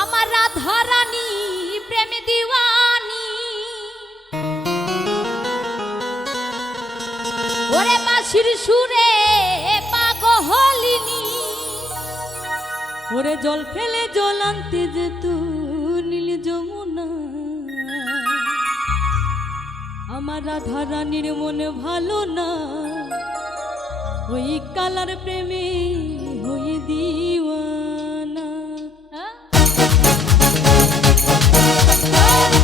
আমার রাধারানী সুরে ওরে জল ফেলে জল আনতে যেত নীল যমুনা। আমার রাধা রানীর মনে ভালো না। ওই কালার প্রেমে হয়ে দিওয়া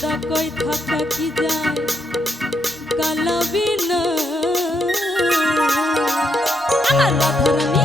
খোদা কই থাকা কি যায়? কালা বিনা আমার রাধারানী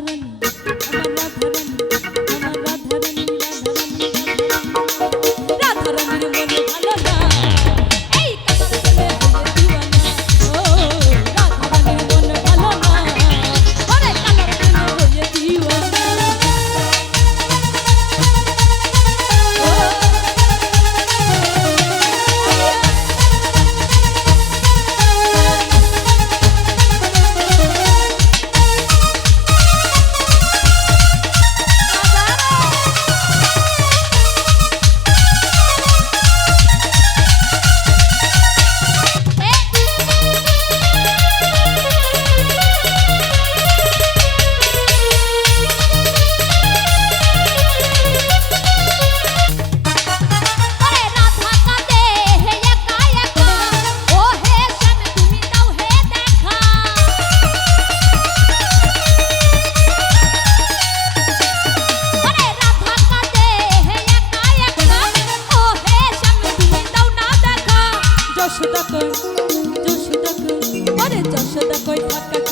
রাধারানী আমার রাধারানী ওরে যশোদা কই থাকা